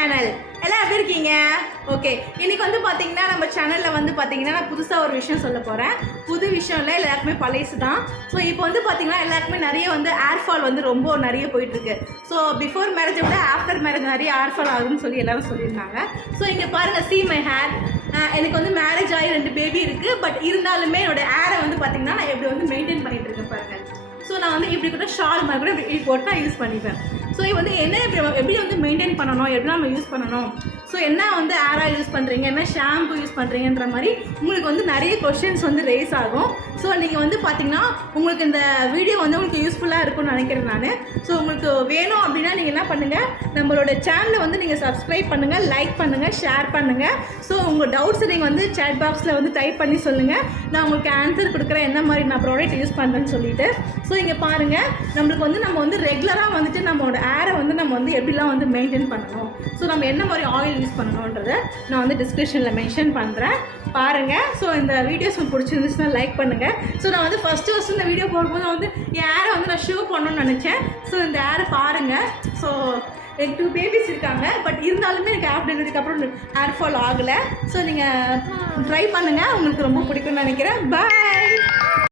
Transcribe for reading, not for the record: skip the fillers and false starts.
Channel எல்லாம் எப்படி இருக்கீங்க? ஓகே, இன்னைக்கு வந்து பார்த்தீங்கன்னா நம்ம சேனலில் வந்து பார்த்தீங்கன்னா நான் புதுசாக ஒரு விஷயம் சொல்ல போகிறேன். புது விஷயம் இல்லை, எல்லாருக்குமே பழையசு தான். ஸோ இப்போ வந்து பார்த்தீங்கன்னா எல்லாருக்குமே நிறைய வந்து ஏர் ஃபால் வந்து ரொம்ப நிறைய போயிட்டுருக்கு. ஸோ பிஃபோர் மேரேஜை விட ஆஃப்டர் மேரேஜ் நிறைய ஏர் ஃபால் ஆகுதுன்னு சொல்லி எல்லாரும் சொல்லியிருந்தாங்க. ஸோ இங்கே பாருங்கள், see my hair. எனக்கு வந்து மேரேஜ் ஆகி 2 பேபி இருக்குது. பட் இருந்தாலுமே என்னோட ஏரை வந்து பார்த்தீங்கன்னா நான் எப்படி வந்து மெயின்டைன் பண்ணிகிட்டு இருக்கேன் பாருங்கள். ஸோ நான் வந்து இப்படி கூட ஷால் மாதிரி கூட இப்படி போட்டு நான் யூஸ் பண்ணிப்பேன். ஸோ இது வந்து என்ன எப்படி வந்து மெயின்டைன் பண்ணணும், எப்படி நம்ம யூஸ் பண்ணணும், ஸோ என்ன வந்து ஏர் ஆயில் யூஸ் பண்ணுறீங்க, என்ன ஷாம்பு யூஸ் பண்ணுறீங்கன்ற மாதிரி உங்களுக்கு வந்து நிறைய கொஷின்ஸ் வந்து ரேஸ் ஆகும். ஸோ நீங்கள் வந்து பார்த்தீங்கன்னா உங்களுக்கு இந்த வீடியோ வந்து உங்களுக்கு யூஸ்ஃபுல்லாக இருக்கும்னு நினைக்கிறேன் நான். ஸோ உங்களுக்கு வேணும் அப்படின்னா நீங்கள் என்ன பண்ணுங்கள், நம்மளோட சேனலை வந்து நீங்கள் சப்ஸ்கிரைப் பண்ணுங்கள், லைக் பண்ணுங்கள், ஷேர் பண்ணுங்கள். ஸோ உங்கள் டவுட்ஸை நீங்கள் வந்து சேட் பாக்ஸில் வந்து டைப் பண்ணி சொல்லுங்கள். நான் உங்களுக்கு ஆன்சர் கொடுக்குறேன் என்ன மாதிரி நான் ப்ராடக்ட் யூஸ் பண்ணுறேன்னு சொல்லிட்டு. ஸோ இங்கே பாருங்கள், நம்மளுக்கு வந்து நம்ம வந்து ரெகுலராக வந்துட்டு நம்மளோட ஏரை வந்து நம்ம வந்து எப்படிலாம் வந்து மெயின்டைன் பண்ணணும், ஸோ நம்ம என்ன மாதிரி ஆயில் யூஸ் பண்ணணுன்றதை நான் வந்து டிஸ்கிரிப்ஷனில் மென்ஷன் பண்ணுறேன், பாருங்கள். ஸோ இந்த வீடியோஸ் உங்களுக்கு பிடிச்சிருந்துச்சுன்னா லைக் பண்ணுங்கள். ஸோ நான் வந்து ஃபஸ்ட்டு இந்த வீடியோ போடும்போது வந்து என் ஏரை வந்து நான் ஷோ பண்ணணும்னு நினச்சேன். ஸோ இந்த ஏரை பாருங்கள். ஸோ எனக்கு 2 பேபிஸ் இருக்காங்க. பட் இருந்தாலுமே எனக்கு ஆஃப் டெலிவரிக்கு அப்புறம் ஏர் ஃபால் ஆகலை. ஸோ நீங்கள் ட்ரை பண்ணுங்கள், உங்களுக்கு ரொம்ப பிடிக்கும்னு நினைக்கிறேன். பாய்.